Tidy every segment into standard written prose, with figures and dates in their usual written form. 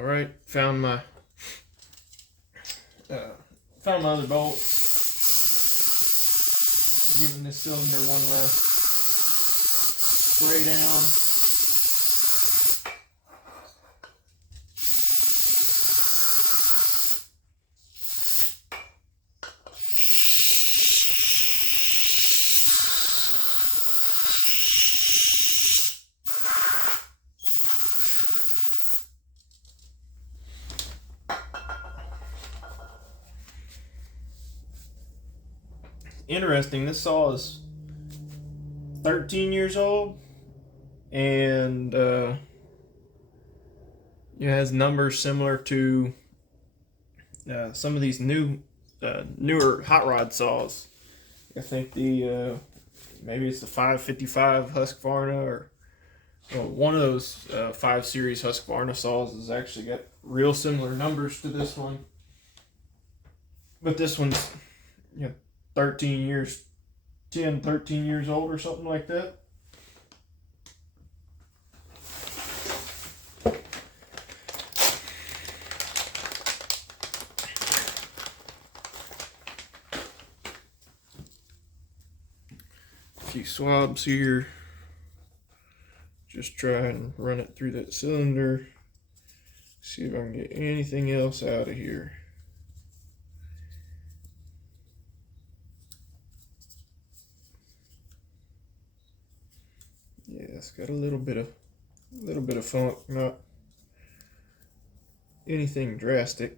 All right, found my other bolt. Giving this cylinder one last spray down. Interesting, this saw is 13 years old and it has numbers similar to some of these newer hot rod saws. I think the maybe it's the 555 Husqvarna or one of those 5 Series Husqvarna saws has actually got real similar numbers to this one, but this one's 13 years old or something like that. A few swabs here. Just try and run it through that cylinder. See if I can get anything else out of here. Yeah, it's got a little bit of funk, not anything drastic.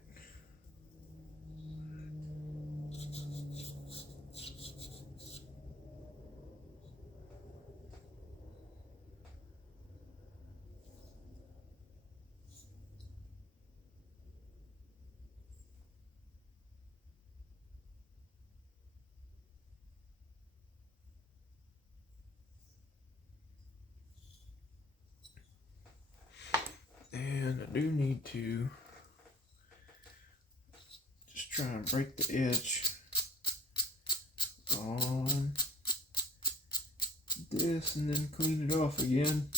And I do need to just try and break the edge on this and then clean it off again.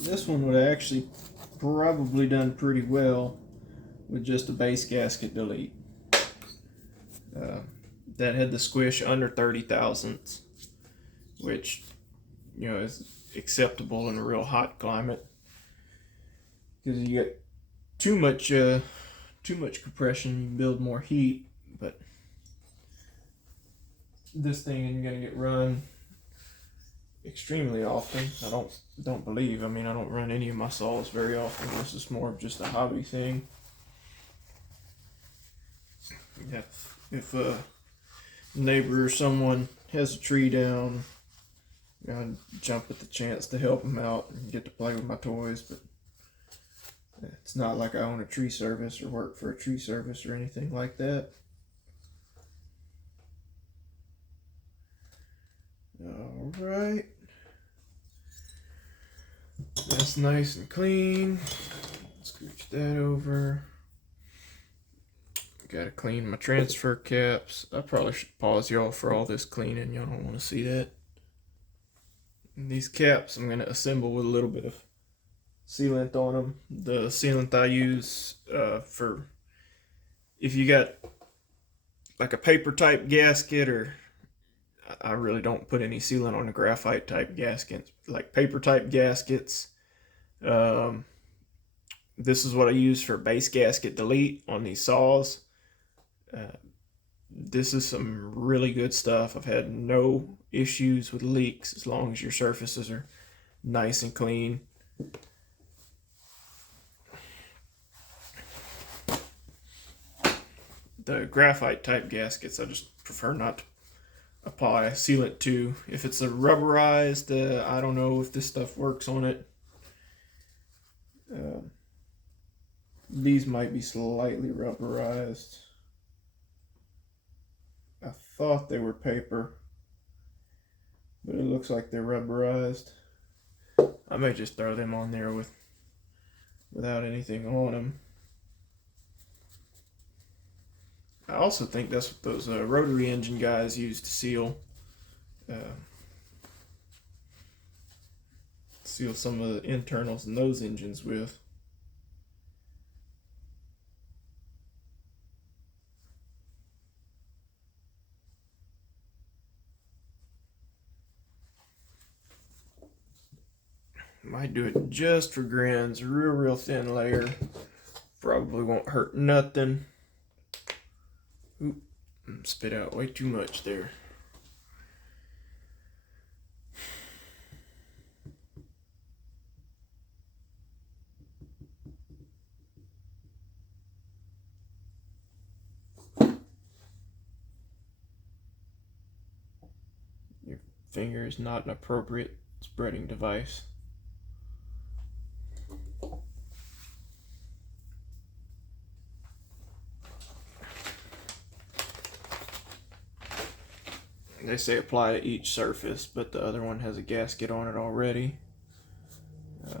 This one would have actually probably done pretty well with just a base gasket delete. That had the squish under 30 thousandths, which is acceptable in a real hot climate. Because you get too much compression, you build more heat. But this thing isn't gonna get run extremely often. I don't believe. I mean, I don't run any of my saws very often. This is more of just a hobby thing. Yeah, if a neighbor or someone has a tree down, I jump at the chance to help them out and get to play with my toys. But it's not like I own a tree service or work for a tree service or anything like that. All right. That's nice and clean. Scooch that over. Gotta clean my transfer caps. I probably should pause y'all for all this cleaning. Y'all don't want to see that. And these caps I'm going to assemble with a little bit of sealant on them. The sealant I use for if you got like a paper type gasket, or I really don't put any sealant on the graphite type gaskets, like paper type gaskets. This is what I use for base gasket delete on these saws. This is some really good stuff. I've had no issues with leaks as long as your surfaces are nice and clean. the graphite type gaskets, I just prefer not to apply sealant to. If it's a rubberized, I don't know if this stuff works on it. These might be slightly rubberized. I thought they were paper, but it looks like they're rubberized. I may just throw them on there without anything on them. I also think that's what those rotary engine guys use to seal some of the internals in those engines with. Might do it just for grins, real thin layer. Probably won't hurt nothing. Oop, spit out way too much there. Your finger is not an appropriate spreading device. They say apply to each surface, but the other one has a gasket on it already. If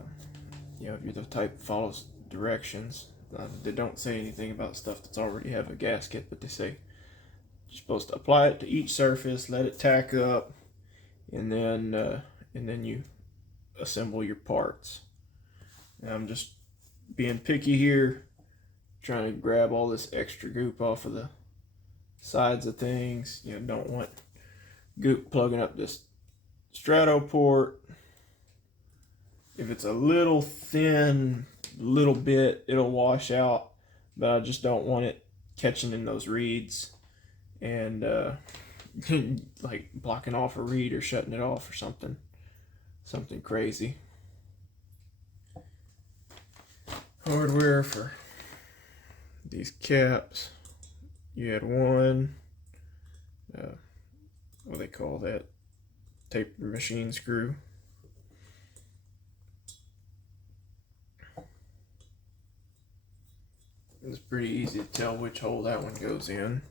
you're the type that follows directions, they don't say anything about stuff that's already have a gasket, but they say you're supposed to apply it to each surface, let it tack up, and then you assemble your parts. Now I'm just being picky here, trying to grab all this extra goop off of the sides of things. Don't want goop plugging up this strato port. If it's a little thin, little bit, it'll wash out, but I just don't want it catching in those reeds and like blocking off a reed or shutting it off or something crazy. Hardware for these caps, you had one, what do they call that, taper machine screw. It's pretty easy to tell which hole that one goes in.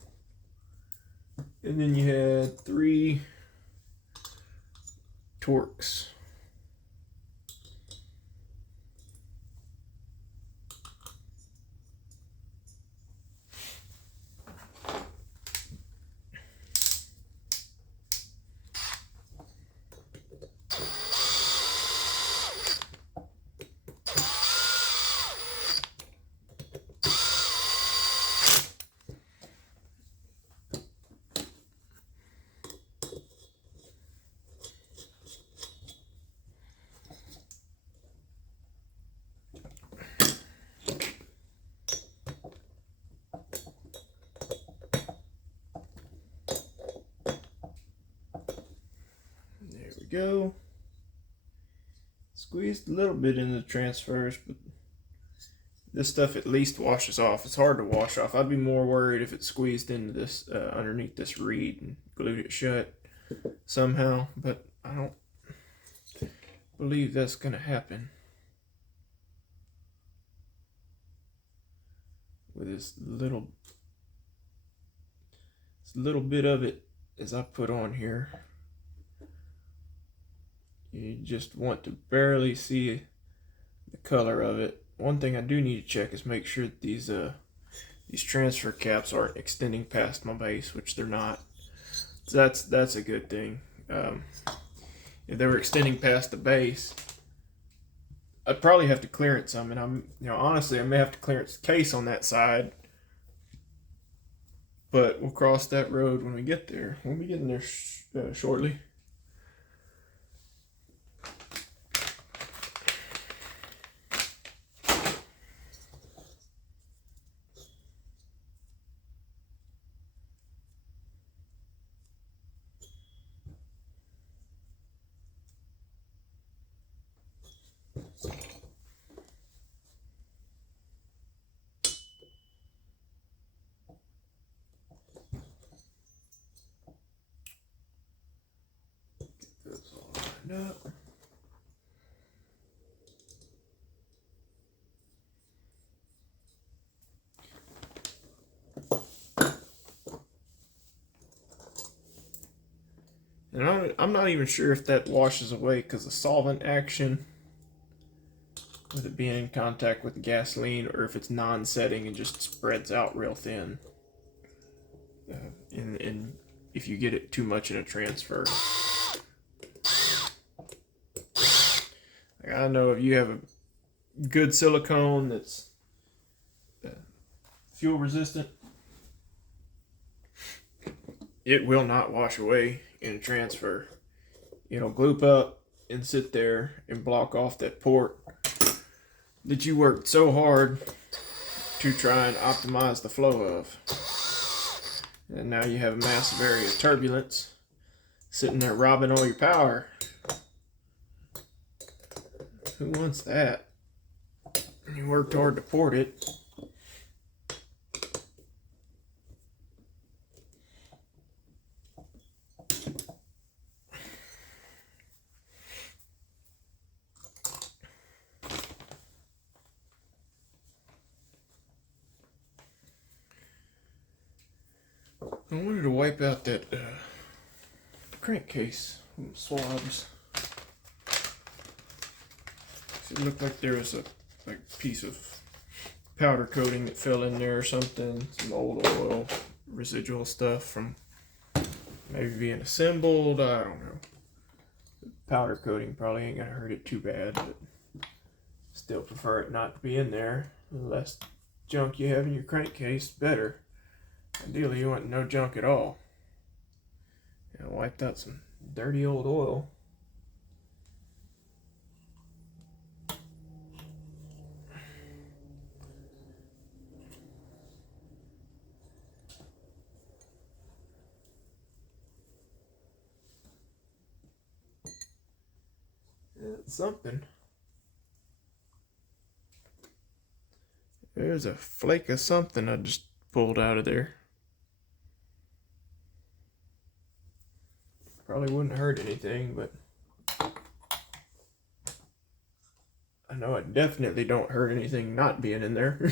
And then you had 3 Torx. Go. Squeezed a little bit into the transfers, but this stuff at least washes off. It's hard to wash off. I'd be more worried if it squeezed into this underneath this reed and glued it shut somehow, but I don't believe that's gonna happen with this little bit of it as I put on here. You just want to barely see the color of it. One thing I do need to check is make sure that these transfer caps aren't extending past my base, which they're not. So that's a good thing. If they were extending past the base, I'd probably have to clearance some, and honestly I may have to clearance the case on that side. But we'll cross that road when we get there. We'll be getting there shortly. opened up. And I'm not even sure if that washes away because the solvent action with it being in contact with the gasoline, or if it's non-setting and just spreads out real thin. And if you get it too much in a transfer. Like, I know if you have a good silicone that's fuel resistant, it will not wash away in a transfer. It'll gloop up and sit there and block off that port that you worked so hard to try and optimize the flow of. And now you have a massive area of turbulence sitting there robbing all your power. Who wants that? You worked hard to port it. I wanted to wipe out that crankcase swabs. It looked like there was a piece of powder coating that fell in there or something. Some old oil, residual stuff from maybe being assembled. I don't know. The powder coating probably ain't gonna hurt it too bad, but still prefer it not to be in there. The less junk you have in your crankcase, better. Ideally, you want no junk at all. I wiped out some dirty old oil. It's something. There's a flake of something I just pulled out of there. Probably wouldn't hurt anything, but I know it definitely don't hurt anything not being in there.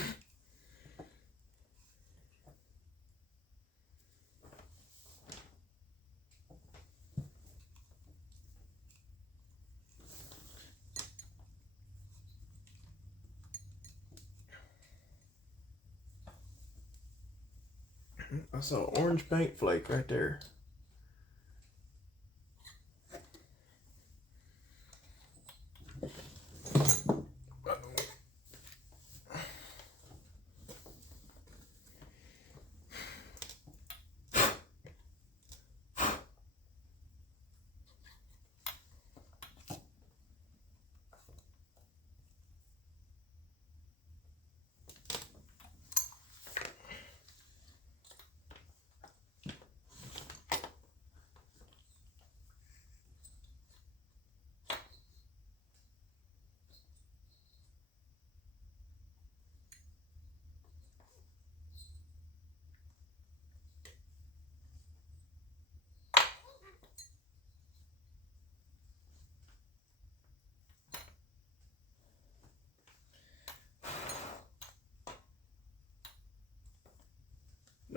I saw orange paint flake right there.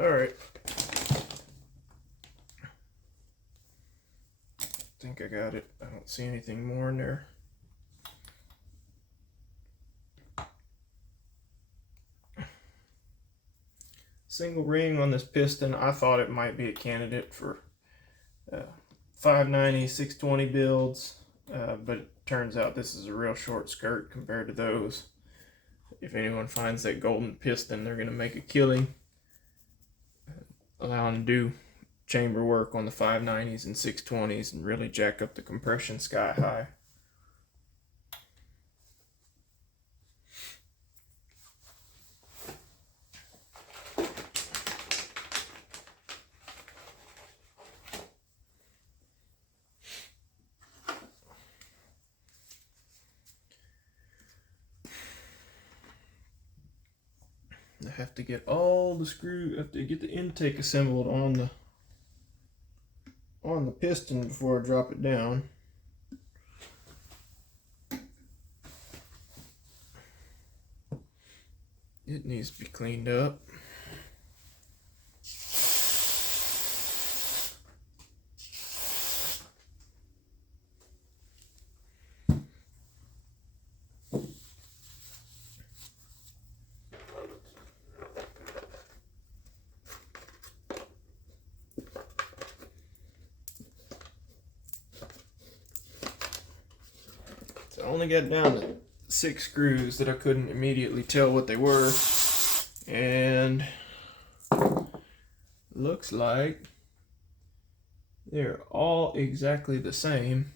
All right. I think I got it. I don't see anything more in there. Single ring on this piston. I thought it might be a candidate for 590, 620 builds, but it turns out this is a real short skirt compared to those. If anyone finds that golden piston, they're going to make a killing. Allowing to do chamber work on the 590s and 620s and really jack up the compression sky high. I have to get all the screw, I have to get the intake assembled on the piston before I drop it down. it needs to be cleaned up. So I only got down to 6 screws that I couldn't immediately tell what they were, and looks like they're all exactly the same.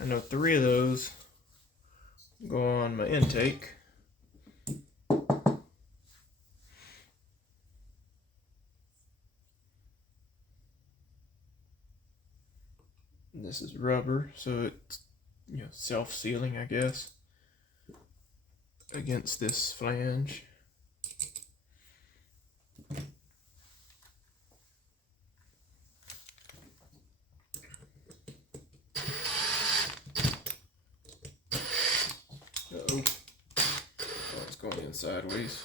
I know 3 of those go on my intake. This is rubber, so it's, you know, self-sealing, I guess, against this flange. Uh-oh. Oh, it's going in sideways.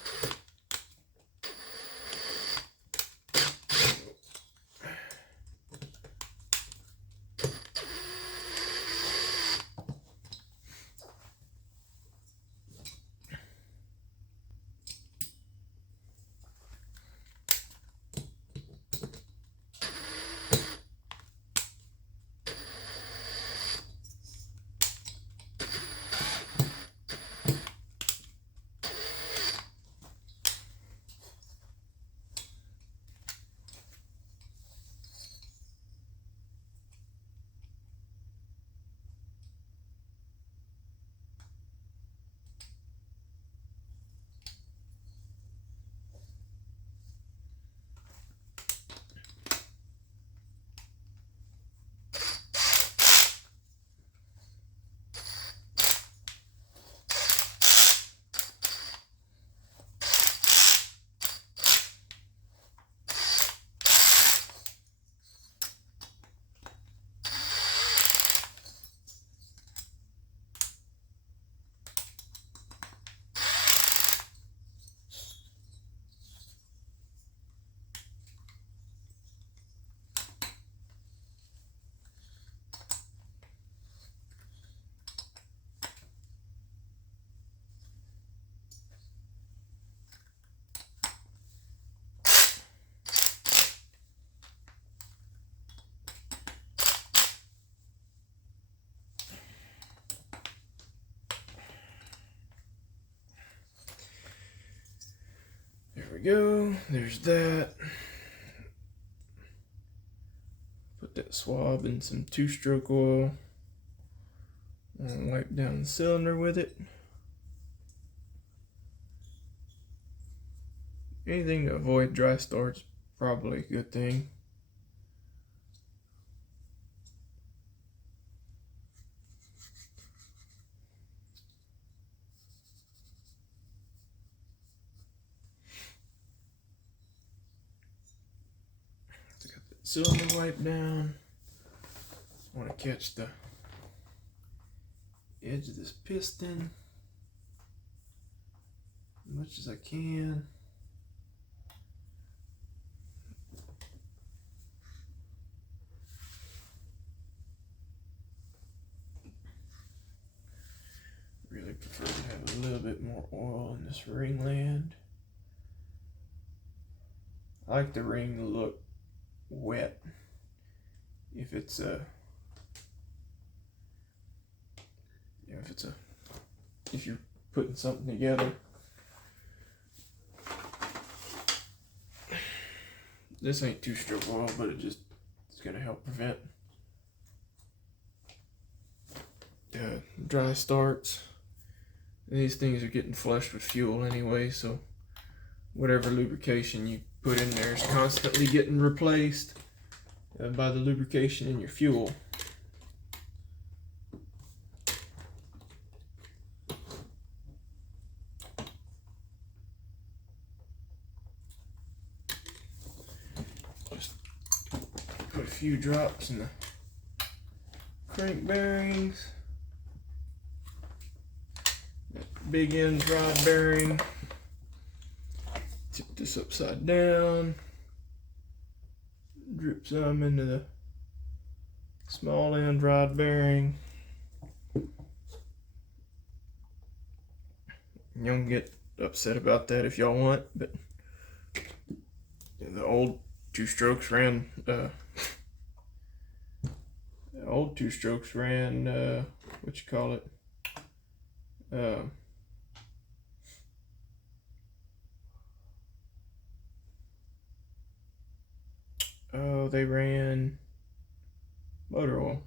There we go. There's that. Put that swab in some 2-stroke oil. And wipe down the cylinder with it. Anything to avoid dry start's probably a good thing. So got the cylinder wiped down. I want to catch the edge of this piston as much as I can. Really prefer to have a little bit more oil in this ring land. I like the ring to look wet if it's a if you're putting something together. This ain't 2-stroke oil, but it's gonna help prevent dry starts. And these things are getting flushed with fuel anyway, so whatever lubrication you put in there is constantly getting replaced by the lubrication in your fuel. Just put a few drops in the crank bearings. That big end drive bearing this upside down. Drip some into the small end rod bearing. You don't get upset about that if y'all want, but the old two strokes ran what you call it, they ran motor oil.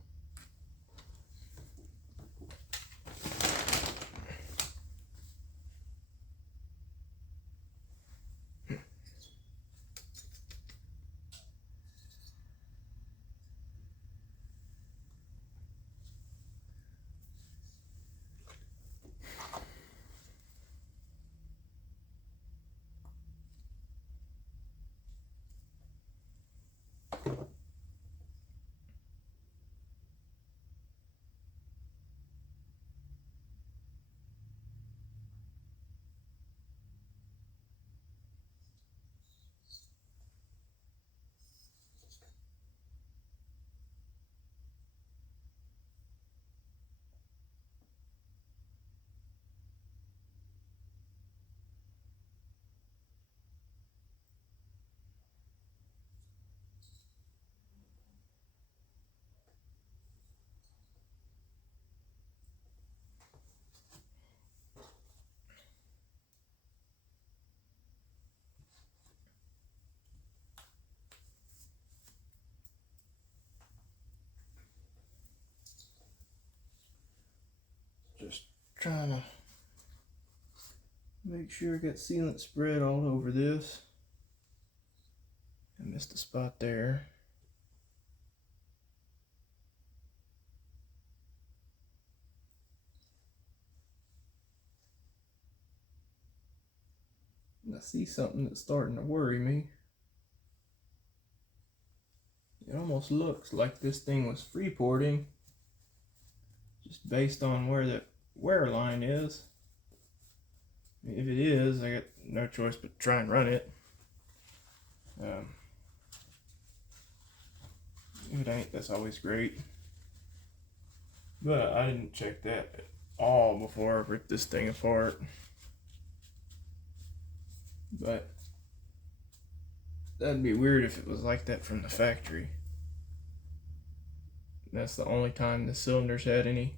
Just trying to make sure I got sealant spread all over this. I missed a spot there. And I see something that's starting to worry me. It almost looks like this thing was free porting, just based on where the wear line is. If it is, I got no choice but try and run it. If it ain't, that's always great. But I didn't check that at all before I ripped this thing apart. But that'd be weird if it was like that from the factory. That's the only time the cylinders had any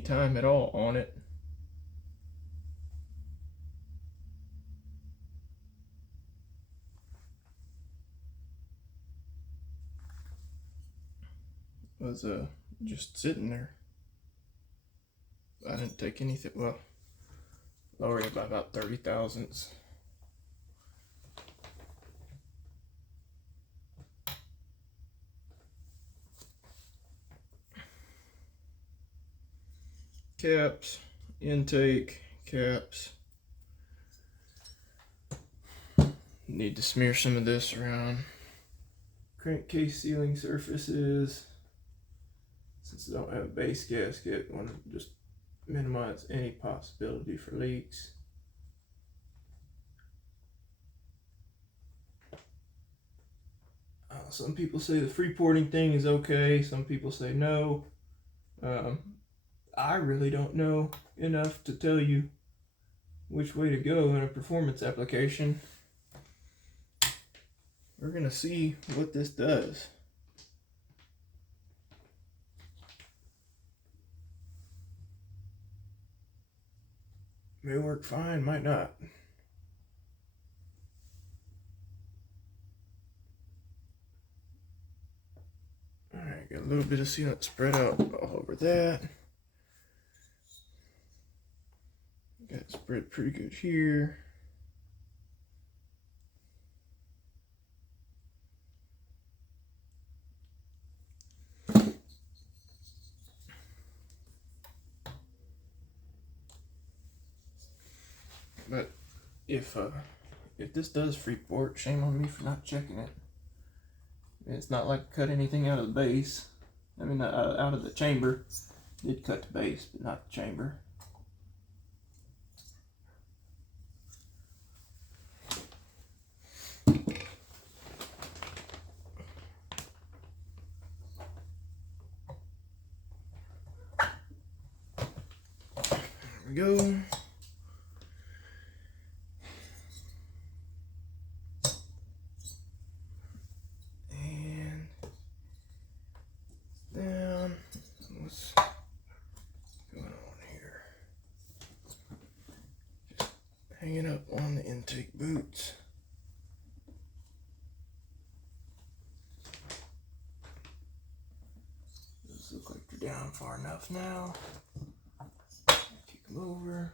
time at all on it. Was just sitting there. I didn't take anything. Well, lowered it by about 30 thousandths. Caps, intake, caps. Need to smear some of this around crankcase sealing surfaces. Since I don't have a base gasket, I want to just minimize any possibility for leaks. Some people say the free porting thing is okay, some people say no. I really don't know enough to tell you which way to go in a performance application. We're gonna see what this does. May work fine, might not. Alright, got a little bit of sealant spread out all over that. Got it spread pretty good here. But if this does free port, shame on me for not checking it. It's not like I cut anything out of the base. I mean, out of the chamber. Did cut the base, but not the chamber. we go. And down. What's going on here? Just hanging up on the intake boots. Those look like they're down far enough now. Kick them over.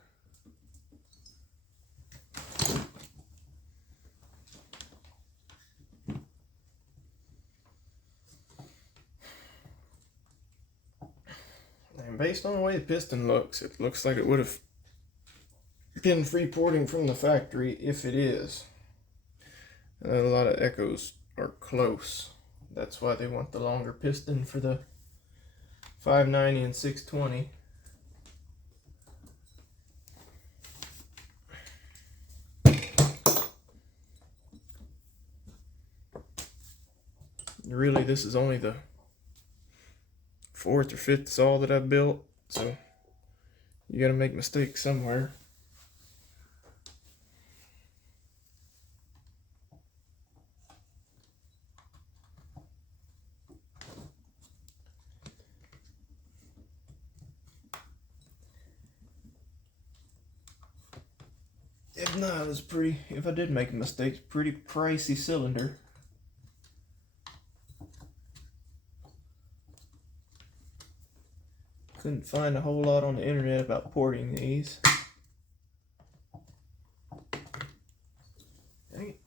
And based on the way the piston looks, it looks like it would have been free porting from the factory if it is. And a lot of echoes are close. That's why they want the longer piston for the 590 and 620. Really, this is only the 4th or 5th saw that I've built, so you gotta make mistakes somewhere. If not, it's pretty, if I did make a mistake, pretty pricey cylinder. Couldn't find a whole lot on the internet about porting these. Dang it.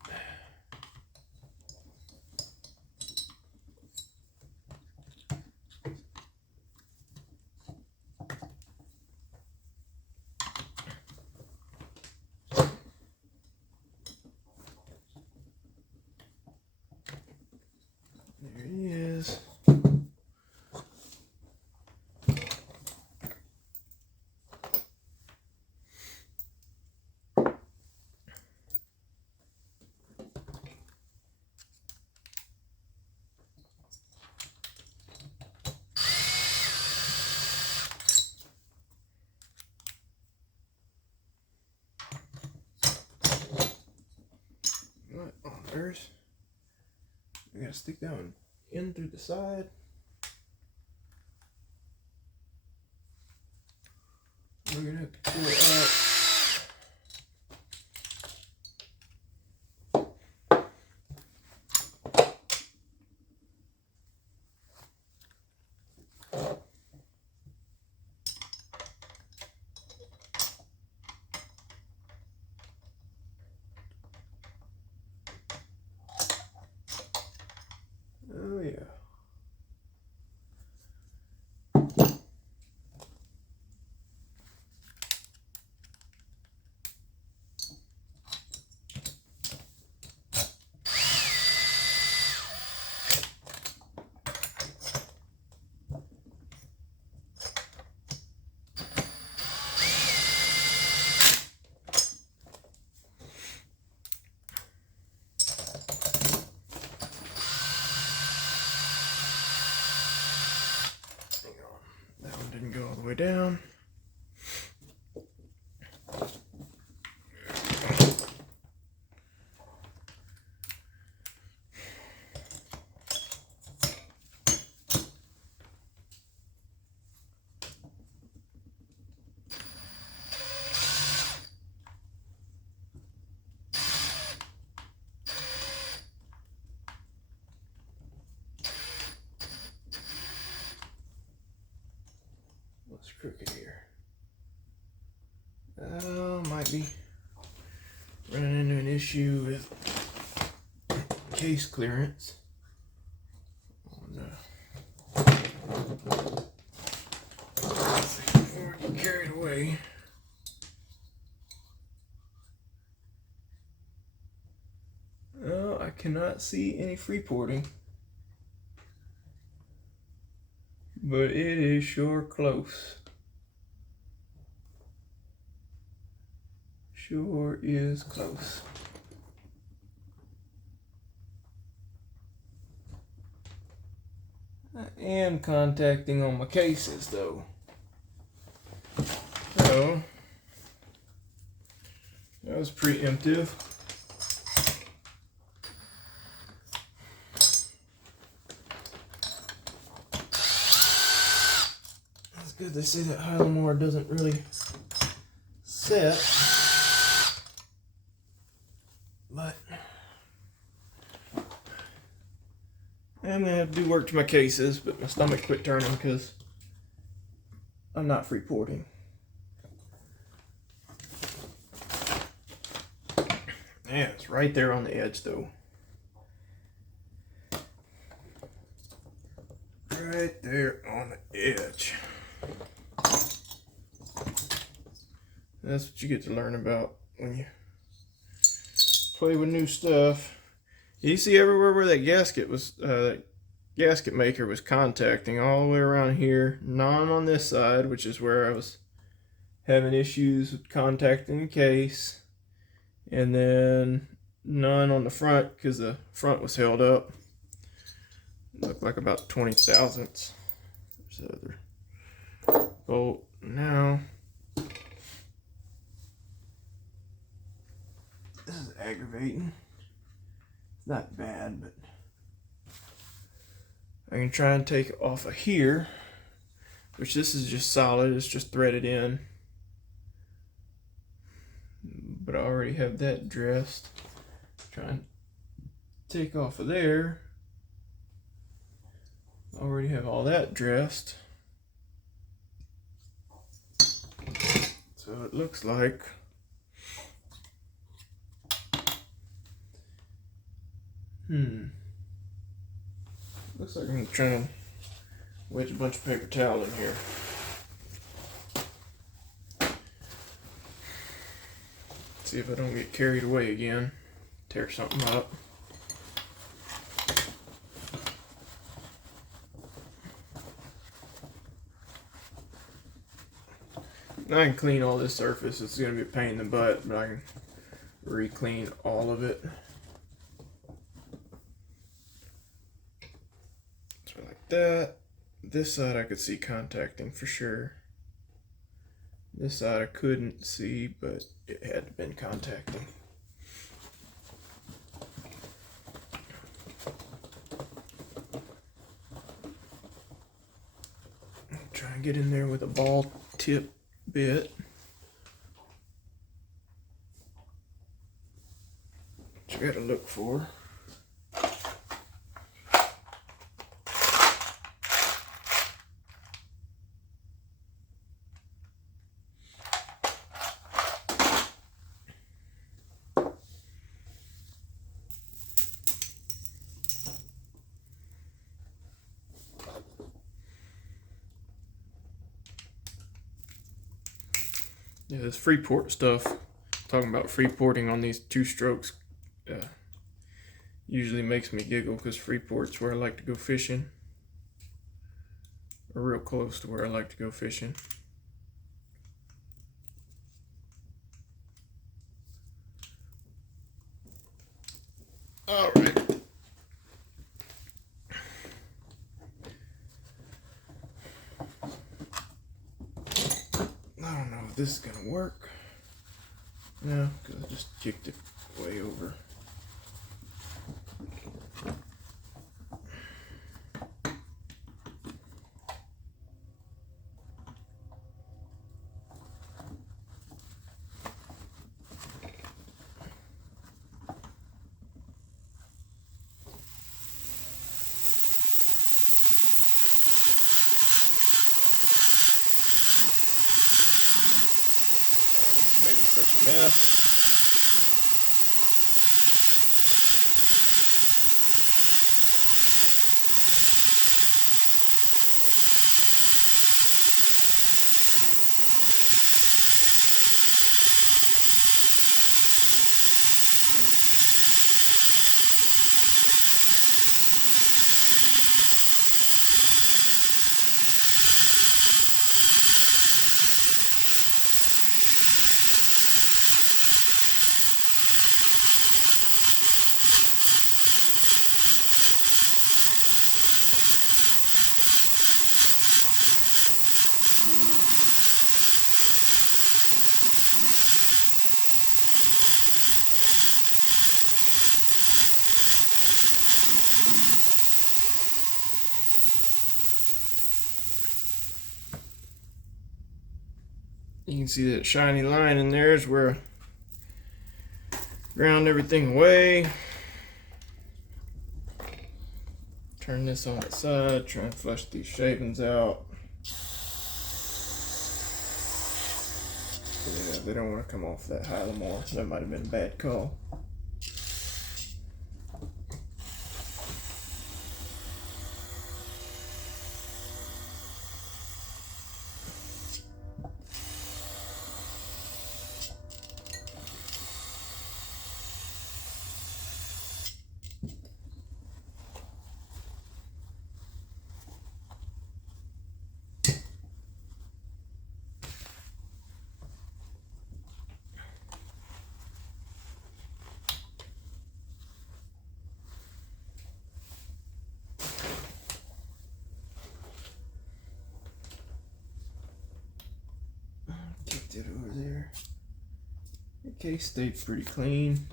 There he is. What on earth? We gotta stick that one in through the side. We're gonna have to pull it out. Oh yeah. That one didn't go all the way down. What's crooked here? Might be running into an issue with case clearance. Before I get carried away. Oh, I cannot see any free porting. But it is sure close. Sure is close. I am contacting on my cases though. So was preemptive. That's good. They say that Hylamore doesn't really set, but I'm gonna have to do work to my cases, but my stomach quit turning because I'm not free porting. Yeah, it's right there on the edge though. Right there on the edge. That's what you get to learn about when you play with new stuff. You see everywhere where that gasket was, that gasket maker was contacting, all the way around here. None on this side, which is where I was having issues with contacting the case. And then none on the front because the front was held up. Looked like about 20 thousandths. There's the other bolt. Now, this is aggravating. It's not bad, but I can try and take it off of here, which this is just solid. It's just threaded in. But I already have that dressed. Try and take off of there. Already have all that dressed. So it looks like looks like I'm gonna try and wedge a bunch of paper towel in here. See if I don't get carried away again, tear something up. I can clean all this surface. It's going to be a pain in the butt, but I can re-clean all of it. So like that. This side I could see contacting for sure. This side I couldn't see, but it had to have been contacting. Try and get in there with a ball tip bit. What you gotta look for. Yeah, this free port stuff, talking about free porting on these two strokes, usually makes me giggle because free port's where I like to go fishing. Or real close to where I like to go fishing. All right. I don't know if this is gonna work. No, because I just kicked it way over. Making such a mess. You can see that shiny line in there is where I ground everything away. Turn this on its side, try and flush these shavings out. Yeah, they don't want to come off that high anymore. That might have been a bad call. Kicked it over there. The case stayed pretty clean.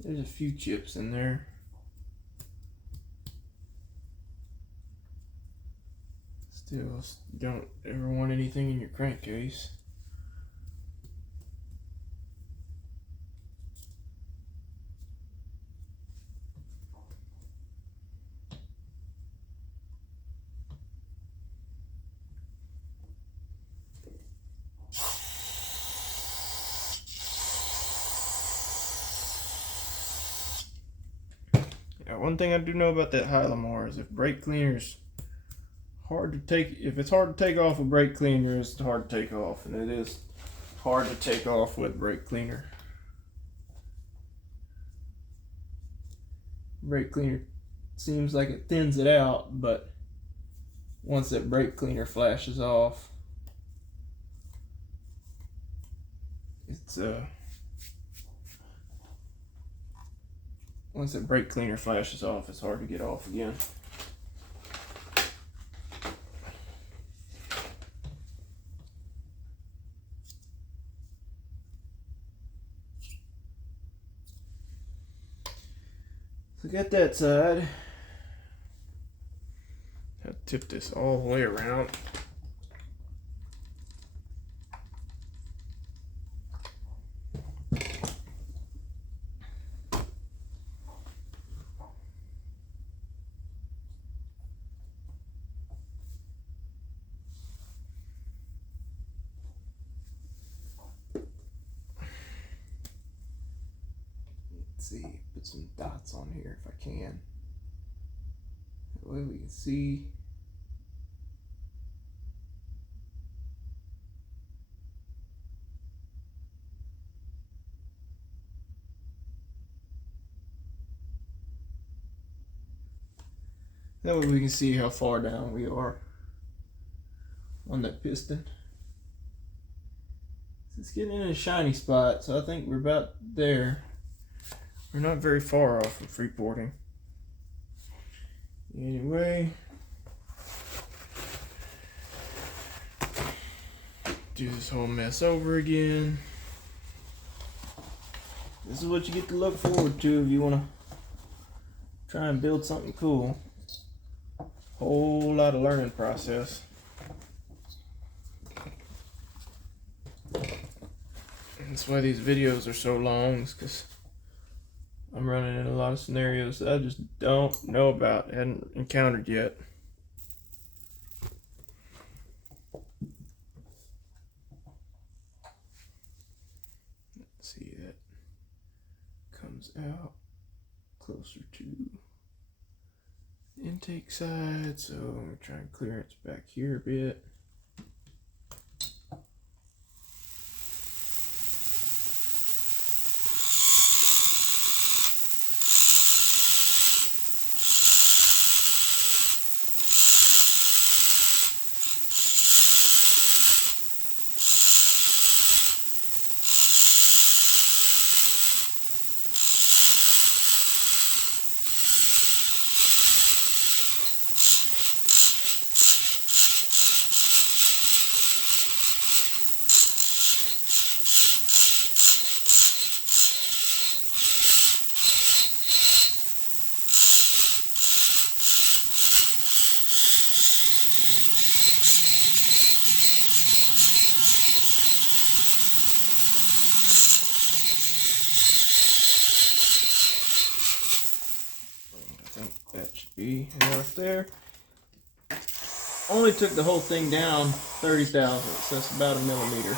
There's a few chips in there. Still, don't ever want anything in your crankcase. One thing I do know about that Hylamar is if brake cleaner's hard to take, if it's hard to take off with brake cleaner, it's hard to take off, and it is hard to take off with brake cleaner. Brake cleaner seems like it thins it out, but once that brake cleaner flashes off, it's once that brake cleaner flashes off, it's hard to get off again. So got that side. I'll tip this all the way around. See, put some dots on here if I can. That way we can see. That way we can see how far down we are on that piston. It's getting in a shiny spot, so I think we're about there. We're not very far off from freeporting. Anyway, do this whole mess over again. This is what you get to look forward to if you want to try and build something cool. Whole lot of learning process. That's why these videos are so long, because I'm running in a lot of scenarios that I just don't know about, hadn't encountered yet. Let's see, that comes out closer to the intake side, so I'm going to try and clearance back here a bit. think that should be enough there. Only took the whole thing down 30 thousandths, so that's about a millimeter.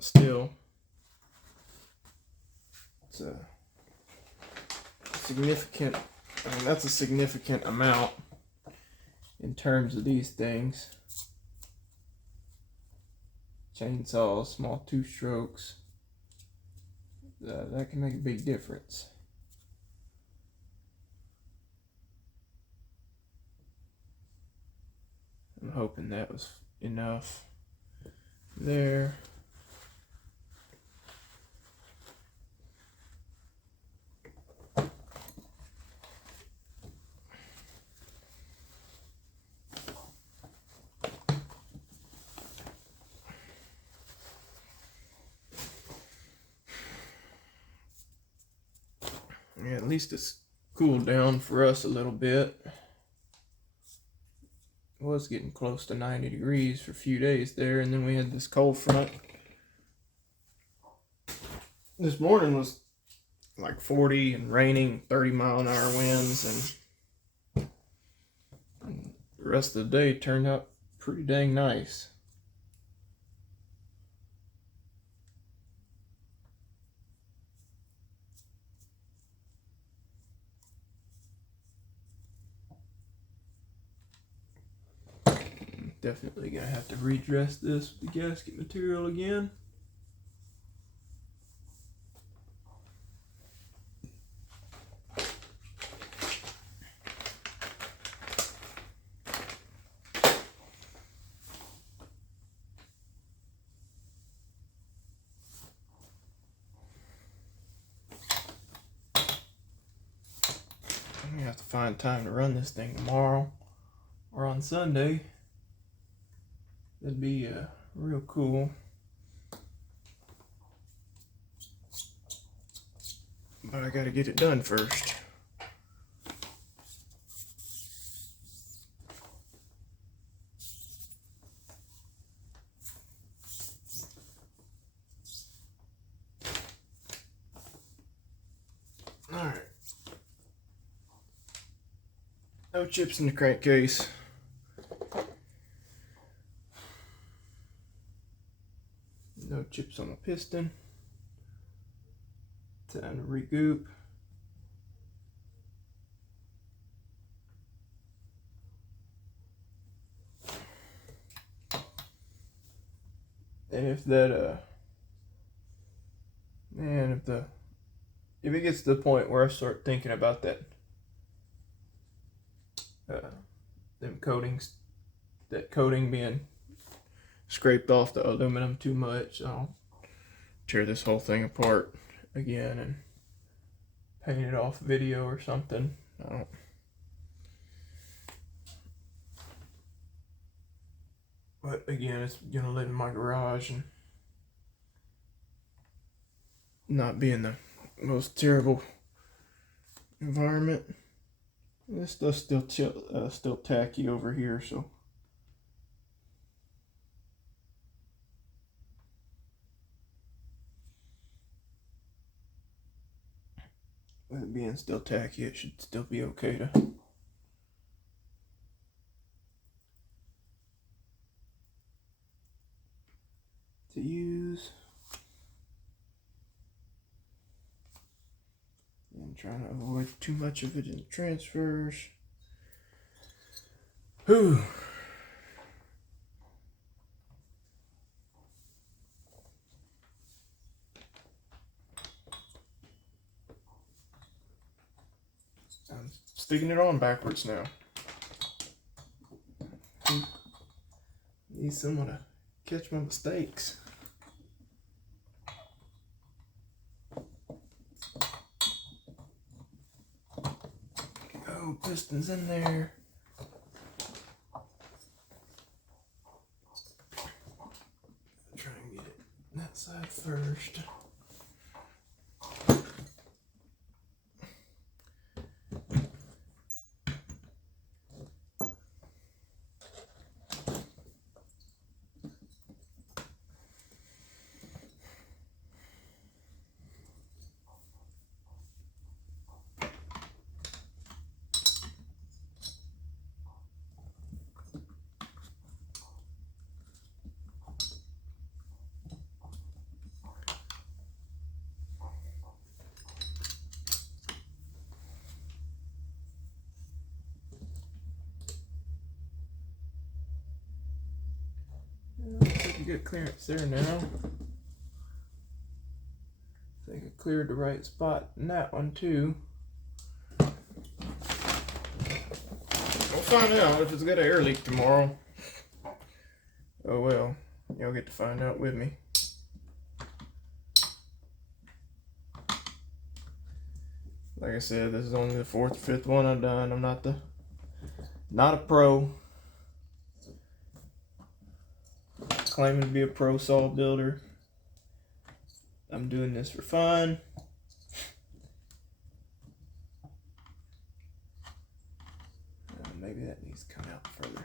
Still, it's a significant, I mean, that's a significant amount in terms of these things. Chainsaws, small two strokes, that can make a big difference. I'm hoping that was enough there. Yeah, at least it's cooled down for us a little bit. It was getting close to 90 degrees for a few days there, and then we had this cold front. This morning was like 40 and raining, 30-mile-an-hour winds, and the rest of the day turned out pretty dang nice. Definitely gonna have to redress this with the gasket material again. I'm gonna have to find time to run this thing tomorrow or on Sunday. That'd be real cool. But I gotta get it done first. Alright. No chips in the crankcase. No chips on the piston. Time to regoop. And if that man, if it gets to the point where I start thinking about that them coatings, that coating being scraped off the aluminum too much, I'll tear this whole thing apart again and paint it off video or something. But again, it's gonna live in my garage and not be in the most terrible environment. This stuff's still tacky over here, so with it being still tacky, it should still be okay to use. And trying to avoid too much of it in transfers. Whew. I'm sticking it on backwards now. Need someone to catch my mistakes. Oh, piston's in there. Try and get it that side first. good clearance there now. I think I cleared the right spot in that one too. We'll find out if it's got an air leak tomorrow. Oh well, y'all get to find out with me. Like I said, this is only the 4th or 5th one I've done. I'm not a pro. Claiming to be a pro saw builder. I'm doing this for fun. Maybe that needs to come out further.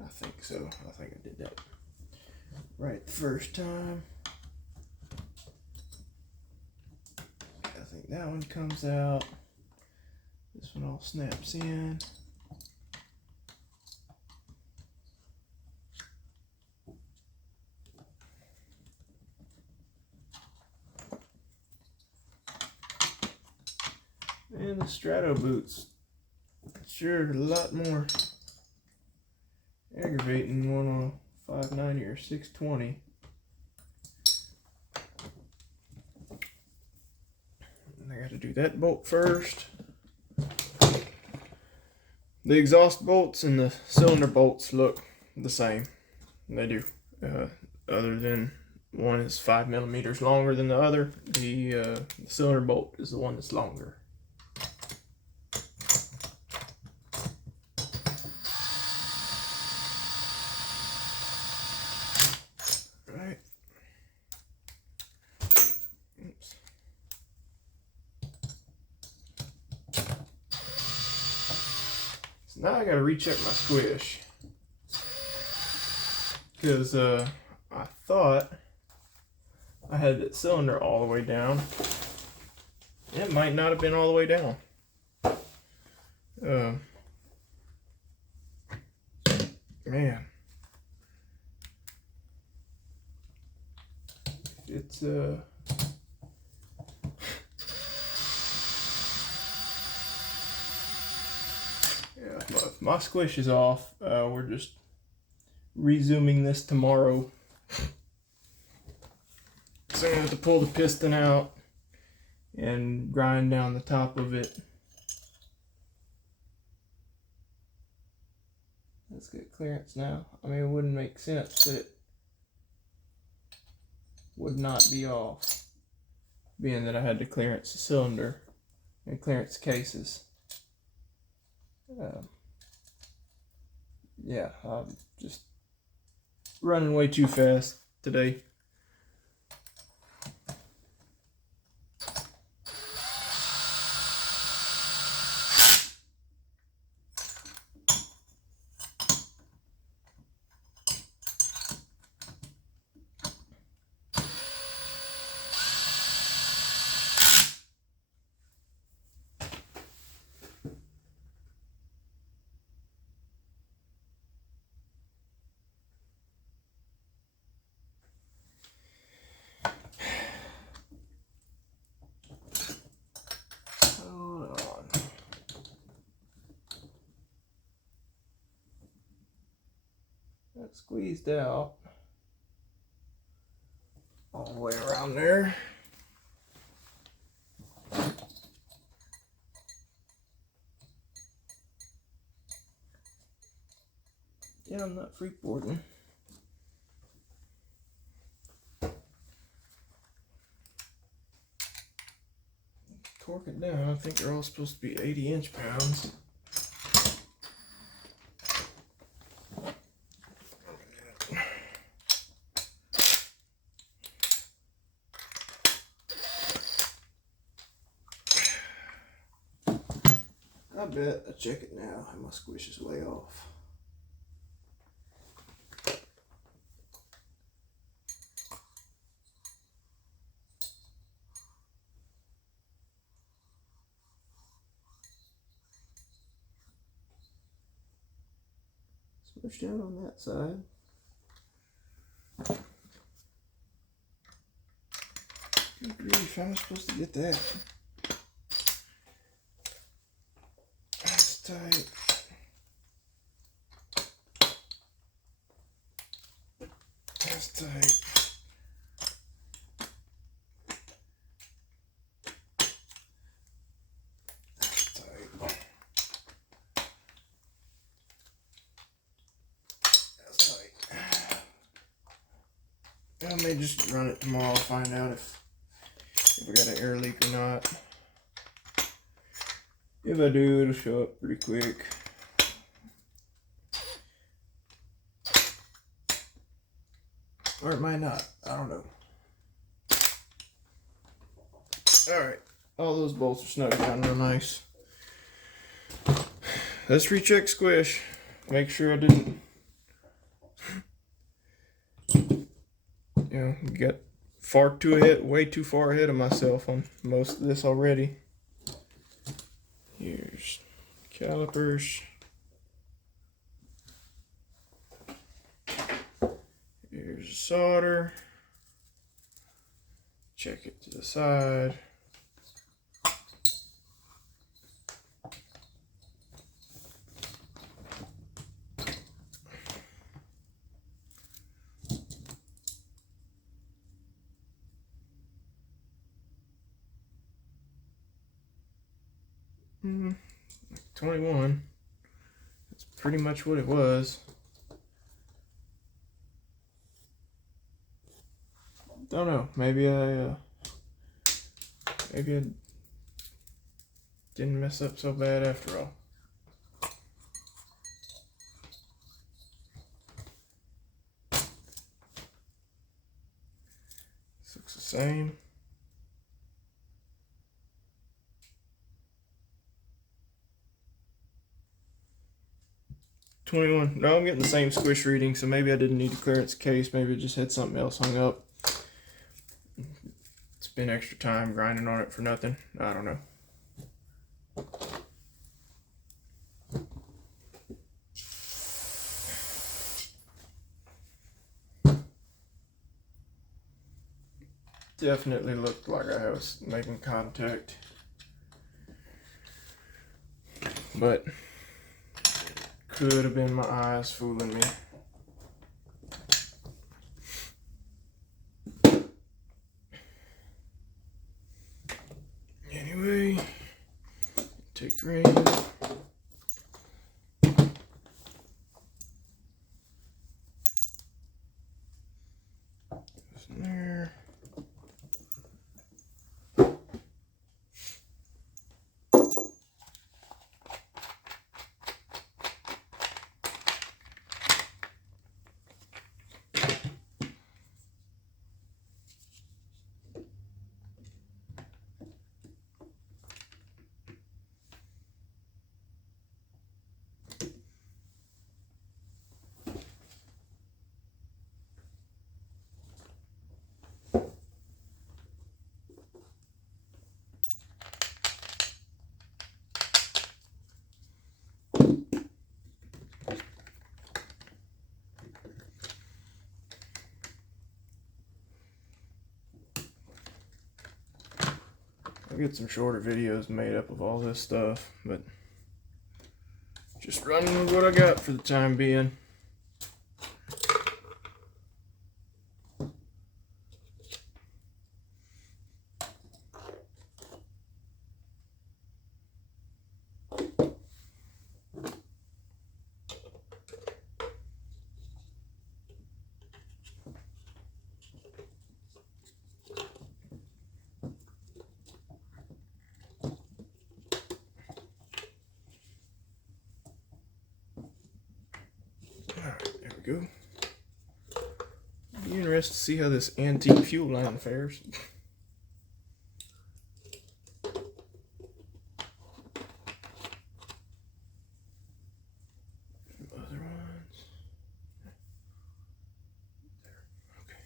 I think so. I think I did that right the first time. I think that one comes out. This one all snaps in. And the Strato boots. Sure, a lot more aggravating than one on a 590 or 620. And I got to do that bolt first. The exhaust bolts and the cylinder bolts look the same. They do. Other than one is 5 millimeters longer than the other. The cylinder bolt is the one that's longer. Right. Oops. So now I gotta recheck my squish. Because I thought I had that cylinder all the way down. It might not have been all the way down. Man. It's yeah, if my squish is off, we're just resuming this tomorrow. So I'm gonna have to pull the piston out and grind down the top of it. Let's get clearance now. I mean, it wouldn't make sense that it would not be off, being that I had to clearance the cylinder and clearance cases. Yeah, I'm just running way too fast today. That squeezed out all the way around there. Yeah, I'm not freeboarding. Torque it down. I think they're all supposed to be 80 inch-pounds. I bet I check it now and my squish is way off. Squished out on that side. Good grief, how am I supposed to get that? That's tight. I may just run it tomorrow, find out if we got an air leak or not. If I do, it'll show up pretty quick. Or it might not. I don't know. Alright. All those bolts are snug down real nice. Let's recheck squish. Make sure I didn't, get way too far ahead of myself on most of this already. Here's calipers. Here's the solder. Check it to the side. Like 21. That's pretty much what it was. Don't know. Maybe I didn't mess up so bad after all. This looks the same. $21. No, I'm getting the same squish reading, so maybe I didn't need a clearance case. Maybe it just had something else hung up. Spend extra time grinding on it for nothing. I don't know. Definitely looked like I was making contact. But could have been my eyes fooling me. Anyway, take range. There. I'll get some shorter videos made up of all this stuff, but just running with what I got for the time being. Go. Be interested to see how this antique fuel line fares. Other ones. There. Okay.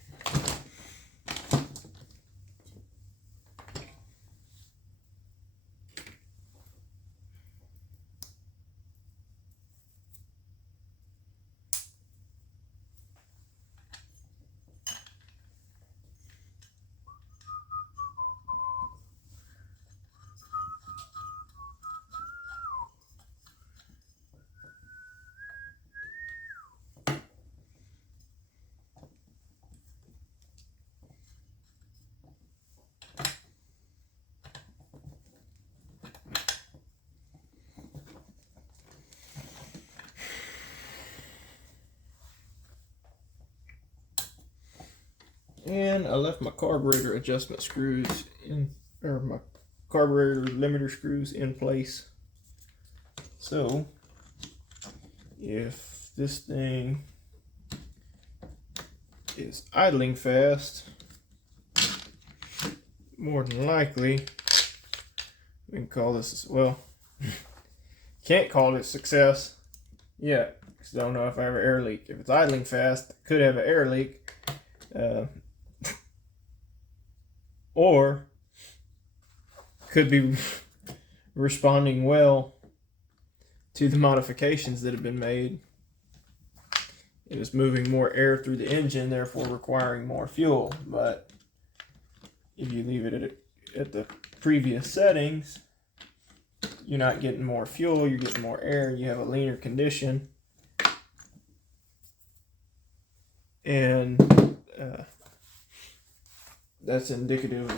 And I left my carburetor adjustment screws in, or my carburetor limiter screws in place. So if this thing is idling fast, more than likely we can call this, well, can't call it success yet, because I don't know if I have an air leak. If it's idling fast, it could have an air leak, or could be responding well to the modifications that have been made. It is moving more air through the engine, therefore requiring more fuel. But if you leave it at the previous settings, you're not getting more fuel, you're getting more air, you have a leaner condition. And that's indicative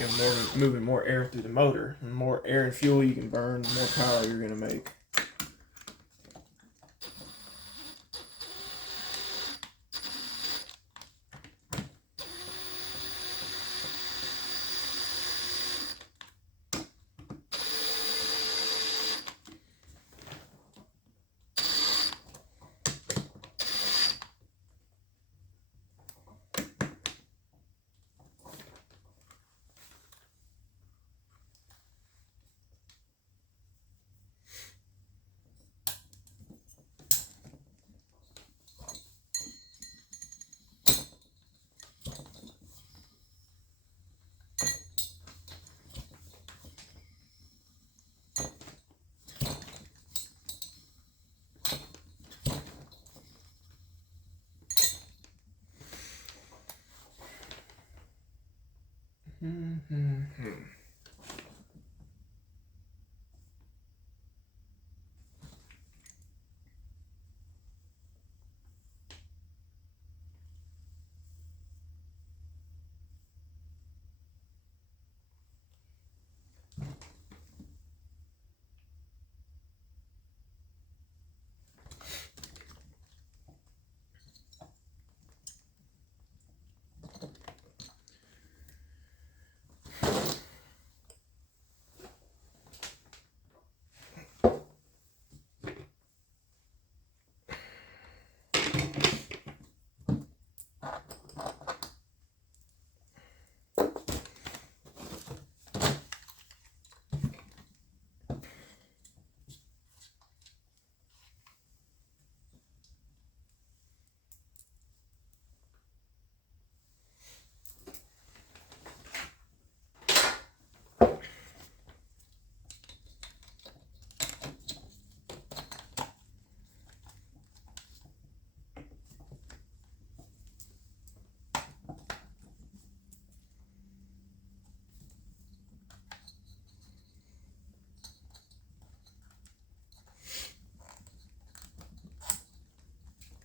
of moving more air through the motor. The more air and fuel you can burn, the more power you're going to make.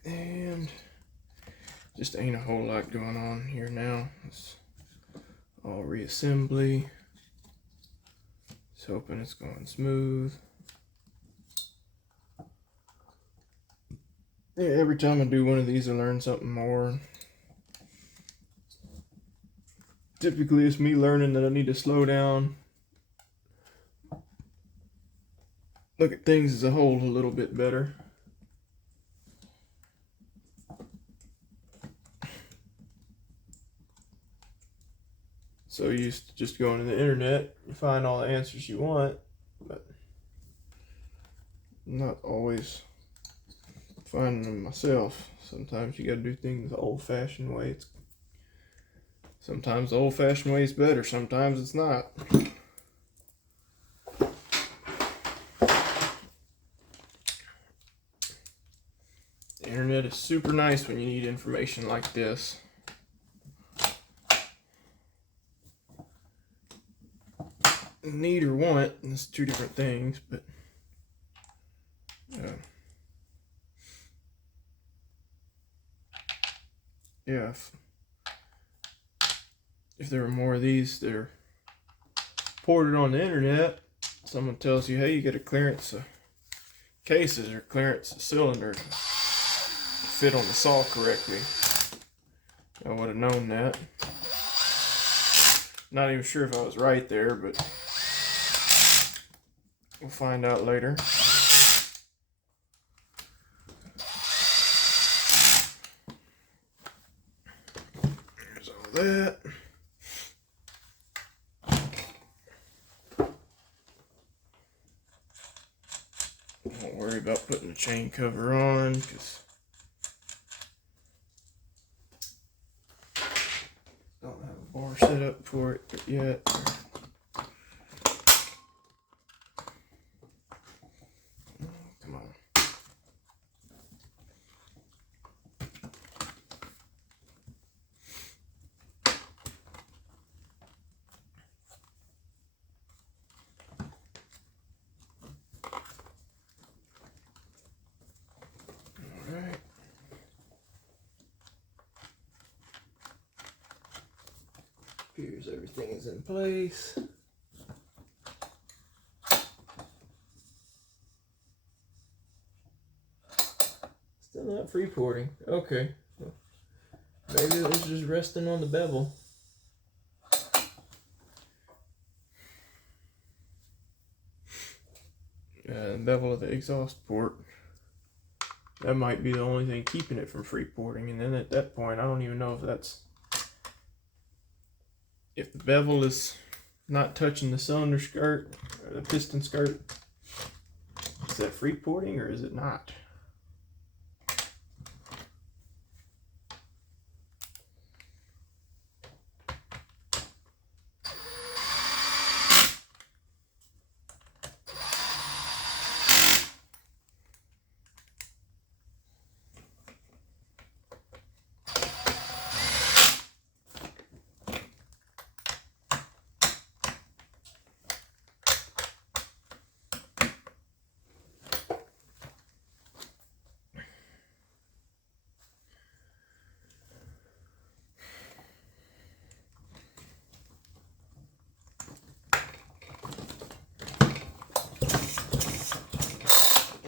And just ain't a whole lot going on here now. It's all reassembly. Just hoping it's going smooth. Yeah, every time I do one of these, I learn something more. Typically, it's me learning that I need to slow down, look at things as a whole a little bit better. So used to just going to the internet, you find all the answers you want, but not always finding them myself. Sometimes you got to do things the old-fashioned way. Sometimes the old-fashioned way is better. Sometimes it's not. The internet is super nice when you need information like this. Need or want, and it's two different things, but yeah, if there were more of these that are ported on the internet, someone tells you, hey, you got to clearance cases or clearance a cylinder, fit on the saw correctly. I would have known that. Not even sure if I was right there, but we'll find out later. There's all that. Don't worry about putting the chain cover on, because don't have a bar set up for it yet. Come on. Alright. Appears everything is in place. Still not free porting. Okay. Maybe it was just resting on the bevel. Bevel of the exhaust port. That might be the only thing keeping it from free porting. And then at that point, I don't even know if that's... If the bevel is not touching the cylinder skirt, or the piston skirt, is that free porting or is it not?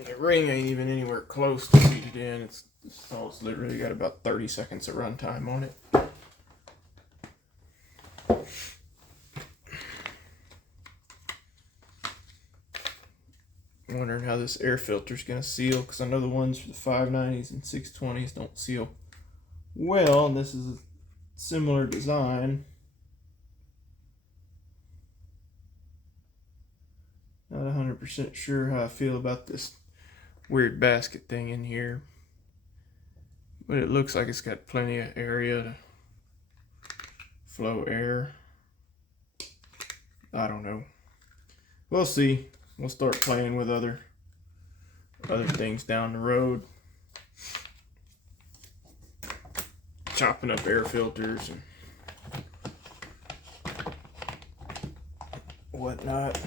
The ring ain't even anywhere close to seated in. It's literally got about 30 seconds of runtime on it. I'm wondering how this air filter is going to seal, because I know the ones for the 590s and 620s don't seal well. And this is a similar design. Not 100% sure how I feel about this weird basket thing in here, but it looks like it's got plenty of area to flow air. I don't know. We'll see. We'll start playing with other things down the road. Chopping up air filters and whatnot.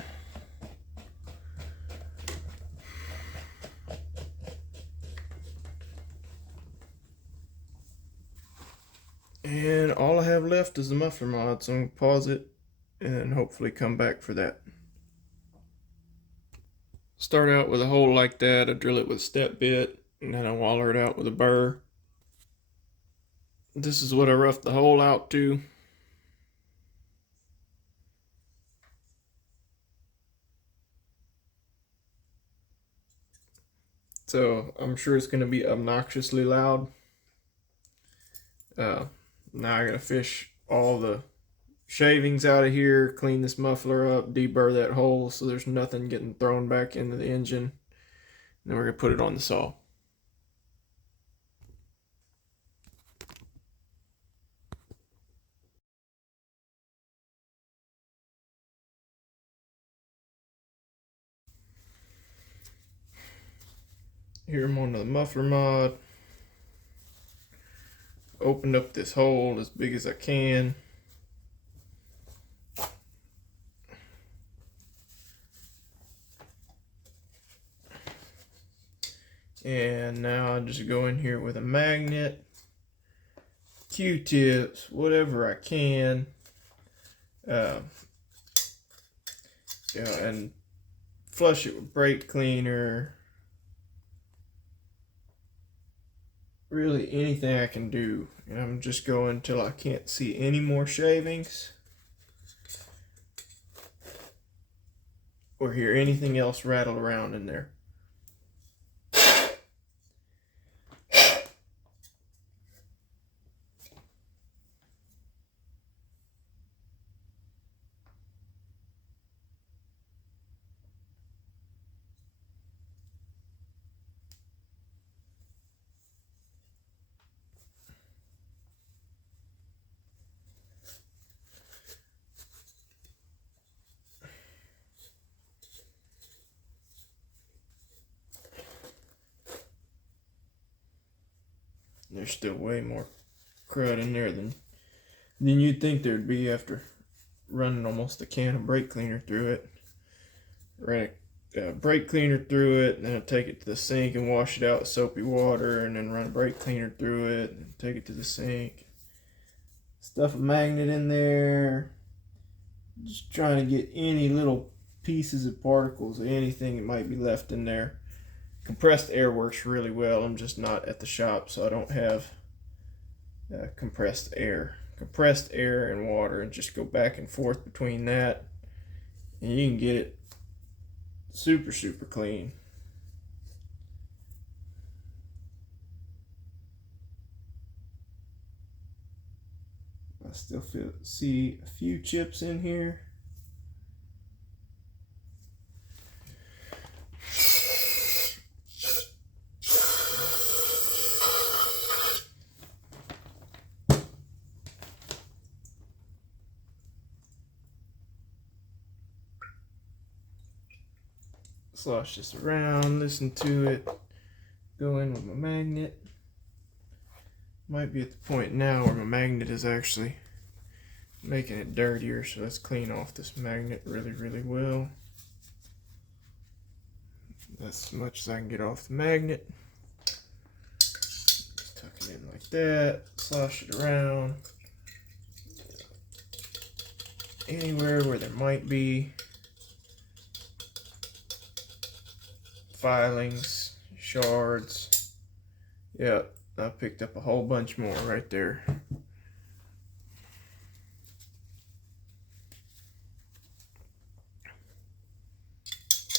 And all I have left is the muffler mod, so I'm going to pause it and hopefully come back for that. Start out with a hole like that. I drill it with a step bit, and then I waller it out with a burr. This is what I roughed the hole out to. So I'm sure it's going to be obnoxiously loud. Now I gotta fish all the shavings out of here, clean this muffler up, deburr that hole so there's nothing getting thrown back into the engine. And then we're gonna put it on the saw. Here I'm on the muffler mod. Opened up this hole as big as I can. And now I just go in here with a magnet, Q-tips, whatever I can. And flush it with brake cleaner. really anything I can do. And I'm just going until I can't see any more shavings or hear anything else rattle around in there. There's still way more crud in there than you'd think there'd be after running almost a can of brake cleaner through it. Ran brake cleaner through it, and then I take it to the sink and wash it out with soapy water, and then run a brake cleaner through it, and take it to the sink. Stuff a magnet in there. Just trying to get any little pieces of particles, anything that might be left in there. Compressed air works really well. I'm just not at the shop, so I don't have compressed air. Compressed air and water, and just go back and forth between that, and you can get it super clean. I still see a few chips in here. Slosh this around, listen to it, go in with my magnet. Might be at the point now where my magnet is actually making it dirtier, so let's clean off this magnet really well. That's as much as I can get off the magnet. Just tuck it in like that, slosh it around. Anywhere where there might be filings, shards. Yep, I picked up a whole bunch more right there.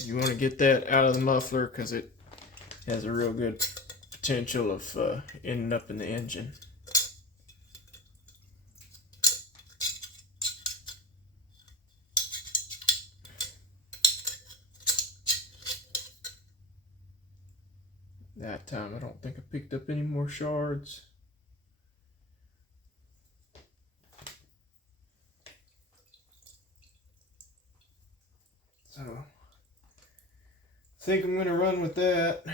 You want to get that out of the muffler because it has a real good potential of ending up in the engine. That time I don't think I picked up any more shards. So I think I'm going to run with that.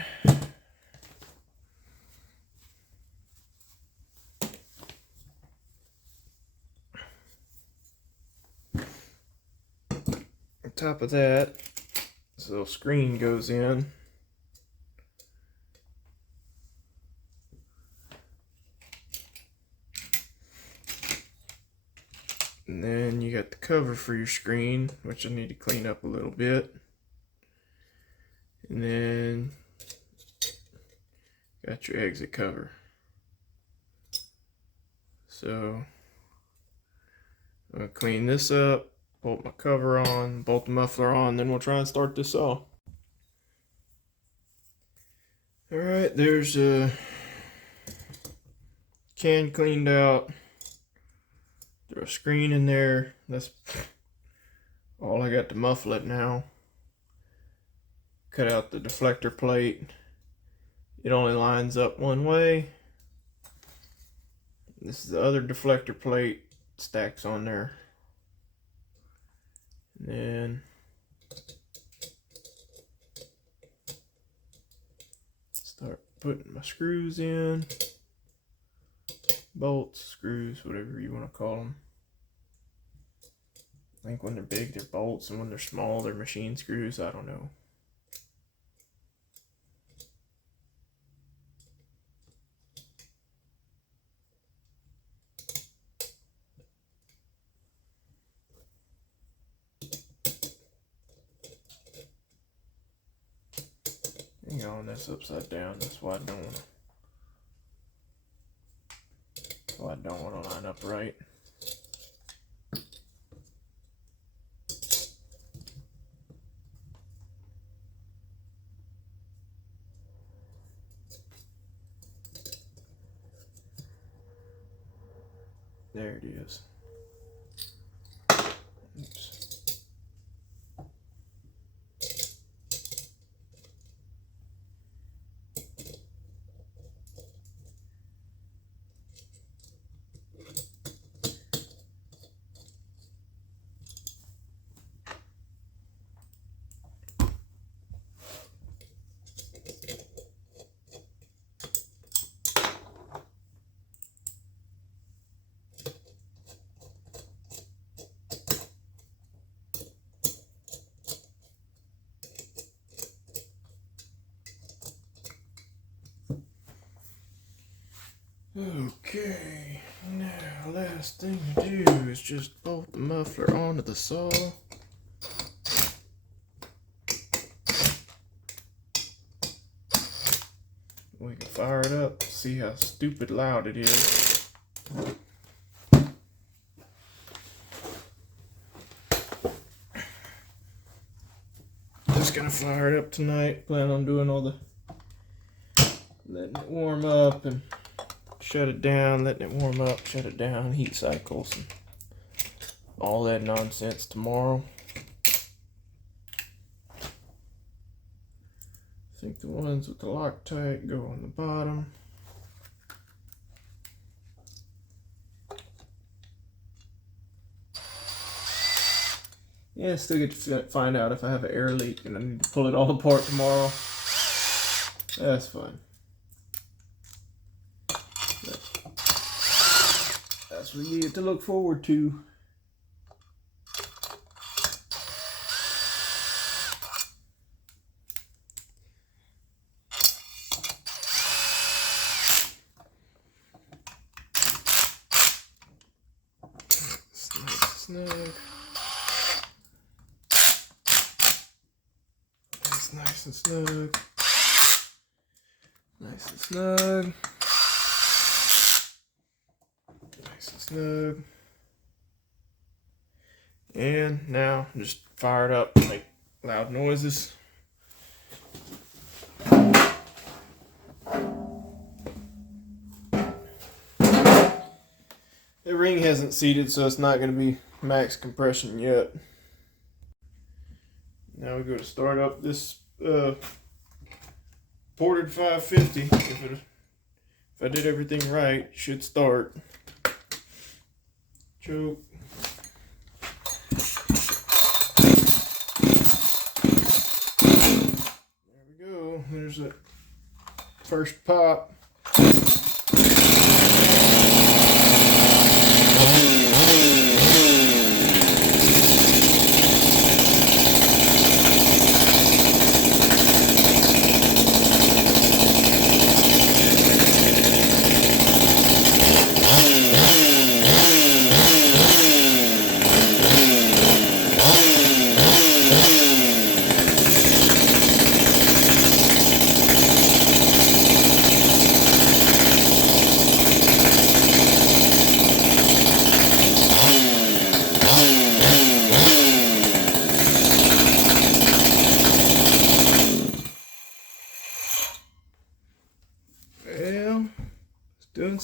On top of that, this little screen goes in. And then you got the cover for your screen, which I need to clean up a little bit. And then got your exit cover. So I'm gonna clean this up, bolt my cover on, bolt the muffler on, then we'll try and start this off. Alright, there's a can cleaned out. Throw a screen in there. That's all I got to muffle it now. Cut out the deflector plate. It only lines up one way. This is the other deflector plate. Stacks on there. And then start putting my screws in. Bolts, screws, whatever you want to call them. I think when they're big, they're bolts, and when they're small, they're machine screws. I don't know. Hang on, that's upside down. That's why I don't want to rod don't want to line up right. There it is. Oops. Okay, now last thing to do is just bolt the muffler onto the saw. We can fire it up, see how stupid loud it is. Just gonna fire it up tonight. Plan on doing all the letting it warm up and shut it down, letting it warm up, shut it down, heat cycles, and all that nonsense tomorrow. I think the ones with the Loctite go on the bottom. Yeah, still get to find out if I have an air leak and I need to pull it all apart tomorrow. That's fine. That's what you get to look forward to. Snug. That's nice and snug. Nice and snug. Nice and snug. And now just fire it up, make loud noises. The ring hasn't seated, so it's not going to be max compression yet. Now we go to start up this ported 550. If I did everything right, it should start. Choke. There we go. There's that first pop. Well, it's doing